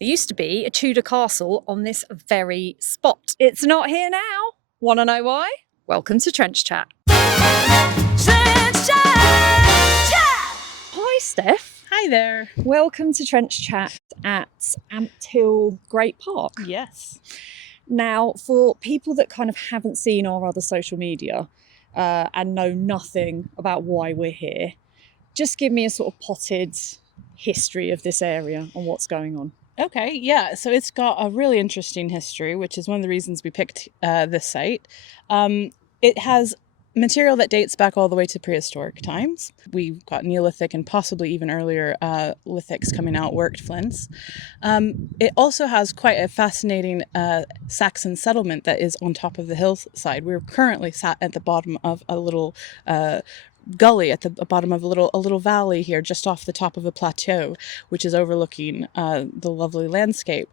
There used to be a Tudor castle on this very spot. It's not here now. Want to know why? Welcome to Trench Chat. Hi, Steph. Hi there. Welcome to Trench Chat at Ampthill Great Park. Yes. Now, for people that kind of haven't seen our other social media and know nothing about why we're here, just give me a sort of potted history of this area and what's going on. Okay, yeah. So it's got a really interesting history, which is one of the reasons we picked this site. It has material that dates back all the way to prehistoric times. We've got Neolithic and possibly even earlier lithics coming out, worked flints. It also has quite a fascinating Saxon settlement that is on top of the hillside. We're currently sat at the bottom of a little gully at the bottom of a little valley here, just off the top of a plateau, which is overlooking the lovely landscape.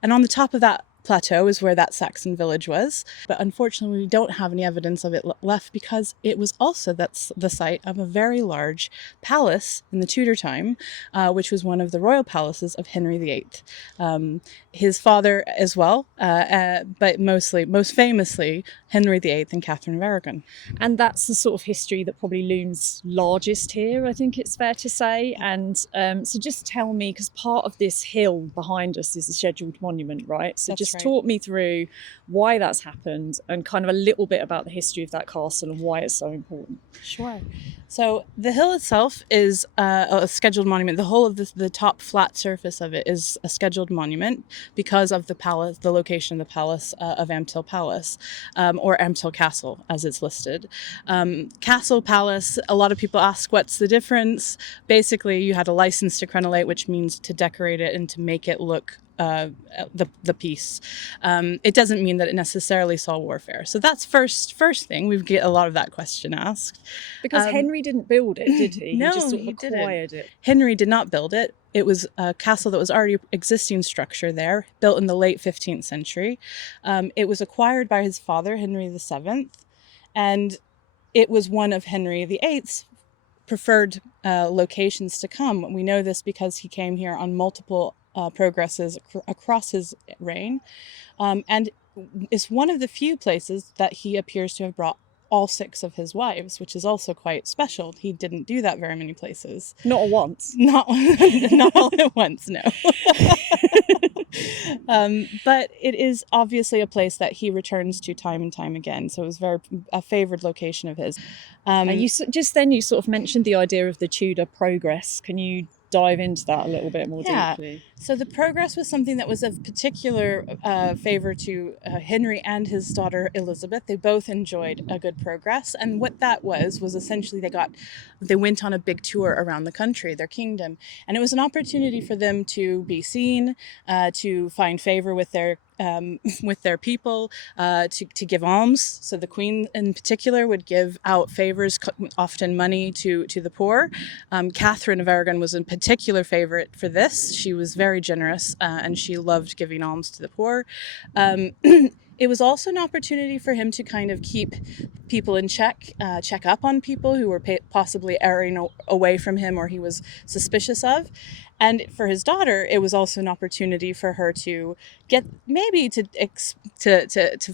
And on the top of that plateau is where that Saxon village was, but unfortunately we don't have any evidence of it left because it was also that's the site of a very large palace in the Tudor time, which was one of the royal palaces of Henry VIII. His father as well, but most famously Henry VIII and Katherine of Aragon. And that's the sort of history that probably looms largest here, I think it's fair to say. And so just tell me, because part of this hill behind us is a scheduled monument, right? So That's just right. talk me through why that's happened and kind of a little bit about the history of that castle and why it's so important. Sure. So the hill itself is a scheduled monument. The whole of the top flat surface of it is a scheduled monument because of the palace, the location of the palace of Ampthill Palace, or Ampthill Castle as it's listed. Castle, palace, a lot of people ask what's the difference. Basically, you had a license to crenellate, which means to decorate it and to make it look the piece. It doesn't mean that it necessarily saw warfare. So that's first thing. We get a lot of that question asked. Because Henry didn't build it, did he? No, he just sort of he acquired it. Henry did not build it. It was a castle that was already existing structure there, built in the late 15th century. It was acquired by his father, Henry VII, and it was one of Henry VIII's preferred locations to come. We know this because he came here on multiple progresses across his reign, and is one of the few places that he appears to have brought all 6 of his wives, which is also quite special. He didn't do that very many places. Not at once. Not all at once, no. But it is obviously a place that he returns to time and time again. So it was a favoured location of his. You sort of mentioned the idea of the Tudor progress. Can you dive into that a little bit more deeply? So the progress was something that was of particular favour to Henry and his daughter Elizabeth. They both enjoyed a good progress, and what that was essentially they went on a big tour around the country, their kingdom, and it was an opportunity for them to be seen, to find favour with their people, to give alms. So the Queen in particular would give out favours, often money to the poor. Katherine of Aragon was in particular favourite for this. She was very generous and she loved giving alms to the poor. It was also an opportunity for him to kind of keep people in check up on people who were possibly erring away from him or he was suspicious of. And for his daughter, it was also an opportunity for her to get maybe to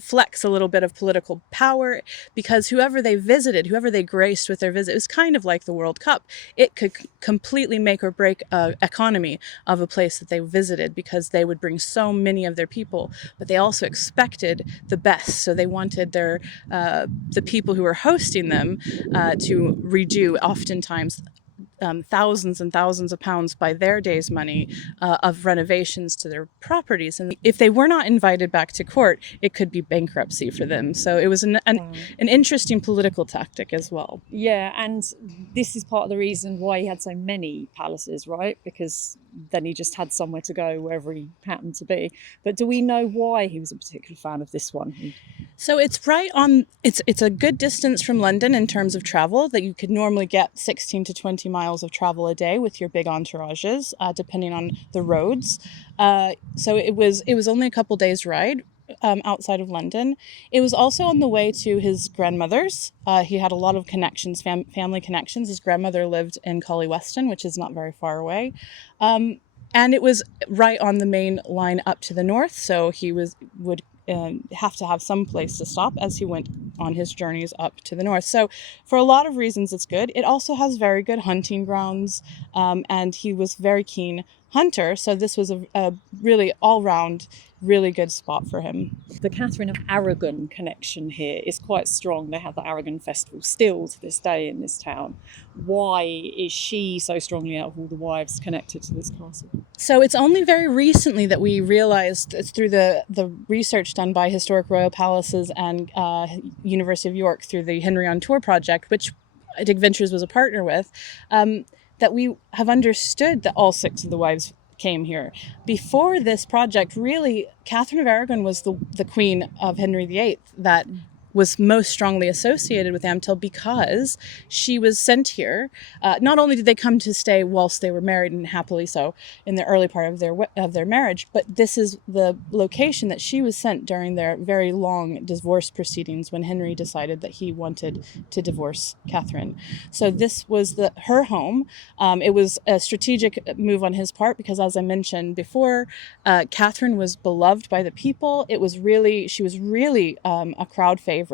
flex a little bit of political power, because whoever they visited, whoever they graced with their visit, it was kind of like the World Cup. It could completely make or break an economy of a place that they visited, because they would bring so many of their people, but they also expected the best. So they wanted the people who were hosting them to redo oftentimes thousands and thousands of pounds by their day's money of renovations to their properties. And if they were not invited back to court, it could be bankruptcy for them. So it was an interesting political tactic as well. Yeah, and this is part of the reason why he had so many palaces, right? Because then he just had somewhere to go wherever he happened to be. But do we know why he was a particular fan of this one? So it's right on, it's a good distance from London in terms of travel, that you could normally get 16 to 20 miles of travel a day with your big entourages, depending on the roads. So it was only a couple days ride outside of London. It was also on the way to his grandmother's. He had a lot of connections, family connections. His grandmother lived in Collie Weston, which is not very far away. And it was right on the main line up to the north, so he would have to have some place to stop as he went on his journeys up to the north. So for a lot of reasons it's good. It also has very good hunting grounds, and he was very keen hunter, so this was a really all-round really good spot for him. The Katherine of Aragon connection here is quite strong. They have the Aragon festival still to this day in this town. Why is she so strongly, out of all the wives, connected to this castle? So it's only very recently that we realized through the research done by Historic Royal Palaces and University of York through the Henry on Tour project, which DigVentures was a partner with, that we have understood that all 6 of the wives came here. Before this project, really, Katherine of Aragon was the queen of Henry VIII that was most strongly associated with Ampthill because she was sent here. Not only did they come to stay whilst they were married, and happily so, in the early part of their marriage, but this is the location that she was sent during their very long divorce proceedings when Henry decided that he wanted to divorce Katherine. So this was her home. It was a strategic move on his part because, as I mentioned before, Katherine was beloved by the people. She was really a crowd favorite.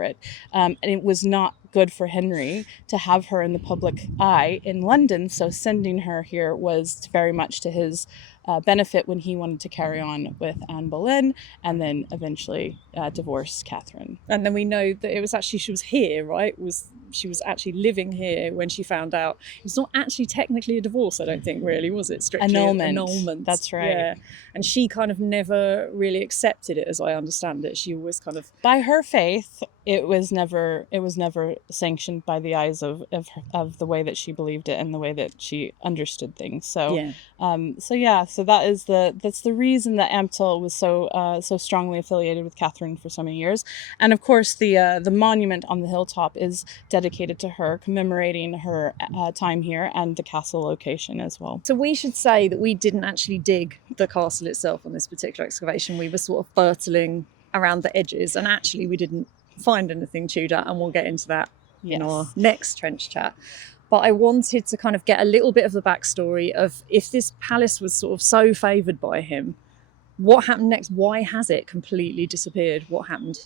And it was not good for Henry to have her in the public eye in London, so sending her here was very much to his benefit when he wanted to carry on with Anne Boleyn and then eventually divorce Katherine. And then we know that it was actually, she was here, right? She was actually living here when she found out. It was not actually technically a divorce, I don't think, really, was it? Strictly annulment. That's right. Yeah. And she kind of never really accepted it, as I understand it. She always kind of... By her faith, it was never sanctioned by the eyes of the way that she believed it and the way that she understood things. So yeah. So that's the reason that Ampthill was so strongly affiliated with Katherine for so many years. And of course, the monument on the hilltop is dedicated to her, commemorating her time here and the castle location as well. So we should say that we didn't actually dig the castle itself on this particular excavation. We were sort of fertling around the edges, and actually we didn't find anything Tudor, and we'll get into that in our next trench chat. But I wanted to kind of get a little bit of the backstory of, if this palace was sort of so favoured by him, what happened next? Why has it completely disappeared? What happened?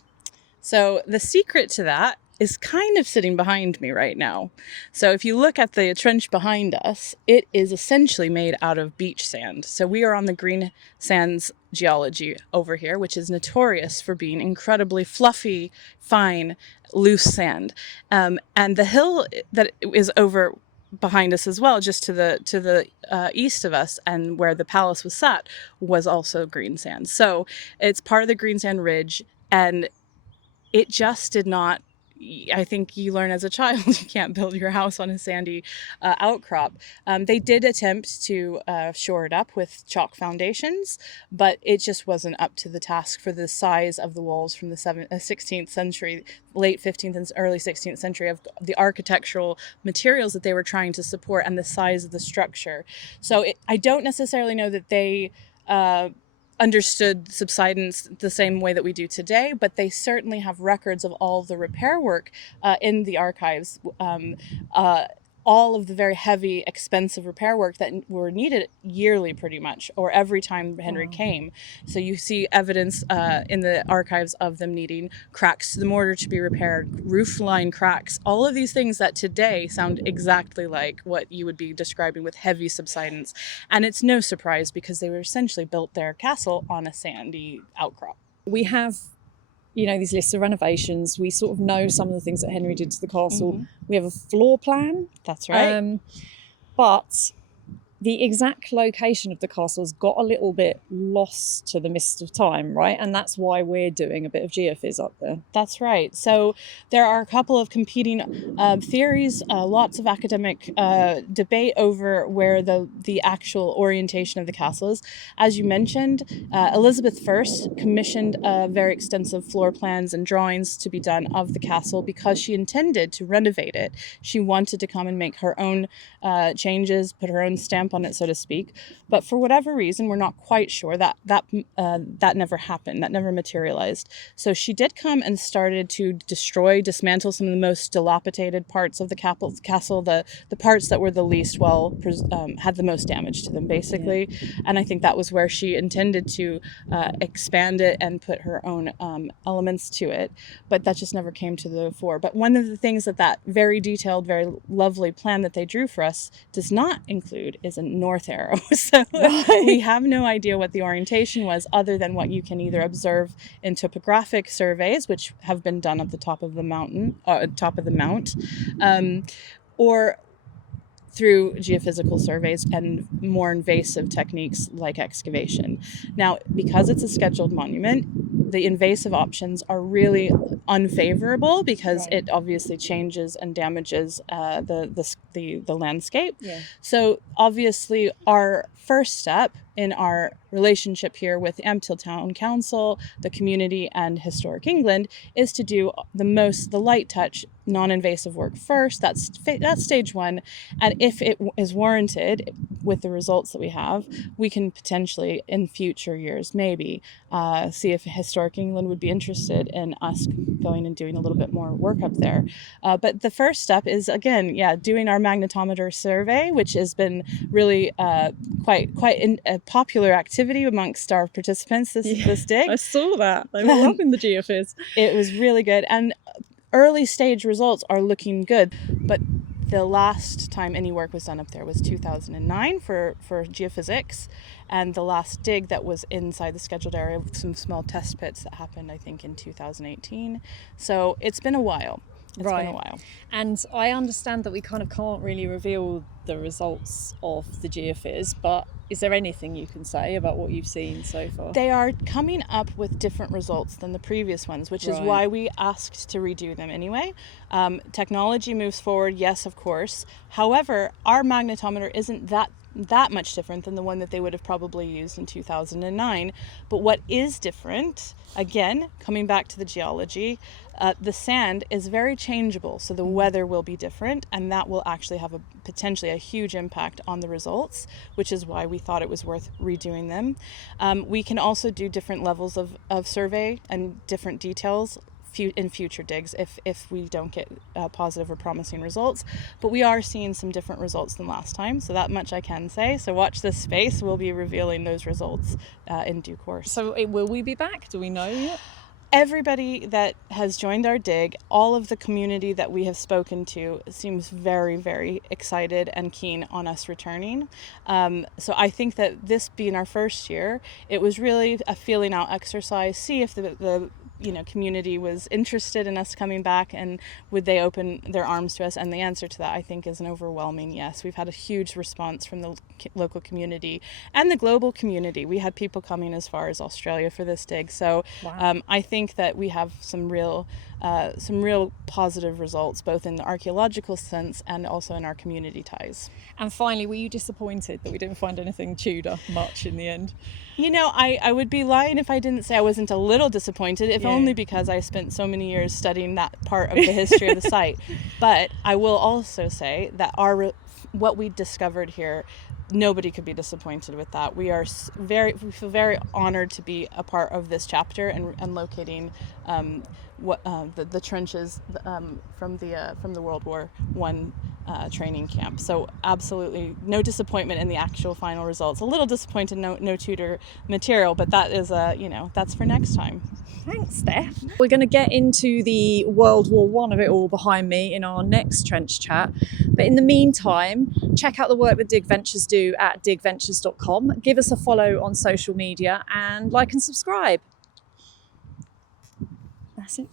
So the secret to that is kind of sitting behind me right now. So if you look at the trench behind us, it is essentially made out of beach sand. So we are on the green sands geology over here, which is notorious for being incredibly fluffy, fine, loose sand. And the hill that is over behind us as well, just to the east of us and where the palace was sat, was also green sand. So it's part of the green sand ridge, and it just did not... I think you learn as a child you can't build your house on a sandy outcrop. They did attempt to shore it up with chalk foundations, but it just wasn't up to the task for the size of the walls from the 16th century, late 15th and early 16th century, of the architectural materials that they were trying to support and the size of the structure. So I don't necessarily know that they understood subsidence the same way that we do today, but they certainly have records of all the repair work in the archives, all of the very heavy, expensive repair work that were needed yearly pretty much, or every time Henry came. So you see evidence in the archives of them needing cracks to the mortar to be repaired, roof line cracks, all of these things that today sound exactly like what you would be describing with heavy subsidence. And it's no surprise because they were essentially built their castle on a sandy outcrop. We have, these lists of renovations. We sort of know some of the things that Henry did to the castle. Mm-hmm. We have a floor plan. That's right. But the exact location of the castle has got a little bit lost to the mist of time, right? And that's why we're doing a bit of geophys up there. That's right. So there are a couple of competing theories, lots of academic debate over where the actual orientation of the castle is. As you mentioned, Elizabeth I commissioned very extensive floor plans and drawings to be done of the castle because she intended to renovate it. She wanted to come and make her own changes, put her own stamp stamp on it, so to speak. But for whatever reason, we're not quite sure that never happened, that never materialized. So she did come and started to dismantle some of the most dilapidated parts of the castle, the parts that were the least had the most damage to them, basically. Yeah. And I think that was where she intended to expand it and put her own elements to it. But that just never came to the fore. But one of the things that very detailed, very lovely plan that they drew for us does not include is a north arrow. So we have no idea what the orientation was, other than what you can either observe in topographic surveys, which have been done at the top of the mount, or through geophysical surveys and more invasive techniques like excavation. Now, because it's a scheduled monument, the invasive options are really unfavorable, because it obviously changes and damages the landscape. Yeah. So obviously our first step in our relationship here with Ampthill Town Council, the community, and Historic England is to do the light touch, non-invasive work first. That's stage one. And if it is warranted with the results that we have, we can potentially in future years maybe see if Historic England would be interested in us going and doing a little bit more work up there. But the first step is, again, doing our magnetometer survey, which has been really quite a popular activity amongst our participants this dig. I saw that. They were loving the geophys. It was really good. And early stage results are looking good. But the last time any work was done up there was 2009 for geophysics. And the last dig that was inside the scheduled area with some small test pits that happened, I think, in 2018. So it's been a while. It's been a while. And I understand that we kind of can't really reveal the results of the geophys, but is there anything you can say about what you've seen so far? They are coming up with different results than the previous ones, which is why we asked to redo them anyway. Technology moves forward, yes, of course. However, our magnetometer isn't that much different than the one that they would have probably used in 2009. But what is different, again, coming back to the geology, the sand is very changeable, so the weather will be different, and that will actually have potentially a huge impact on the results, which is why we thought it was worth redoing them. We can also do different levels of survey and different details in future digs if we don't get positive or promising results. But we are seeing some different results than last time, so that much I can say. So watch this space. We'll be revealing those results in due course. So will we be back? Do we know yet? Everybody that has joined our dig, all of the community that we have spoken to, seems very, very excited and keen on us returning. So I think that this being our first year, it was really a feeling out exercise, see if the community was interested in us coming back and would they open their arms to us. And the answer to that, I think, is an overwhelming yes. We've had a huge response from the local community and the global community. We had people coming as far as Australia for this dig. So I think that we have some real positive results, both in the archaeological sense and also in our community ties. And finally, were you disappointed that we didn't find anything Tudor much in the end? I would be lying if I didn't say I wasn't a little disappointed, if only because I spent so many years studying that part of the history of the site. But I will also say that what we discovered here, nobody could be disappointed with that. We feel very honored to be a part of this chapter and locating the trenches from the World War I training camp. So absolutely no disappointment in the actual final results. A little disappointed no Tudor material, but that is that's for next time. Thanks, Steph. We're going to get into the World War I of it all behind me in our next trench chat. But in the meantime, check out the work that DigVentures do at digventures.com. Give us a follow on social media and like and subscribe. That's it.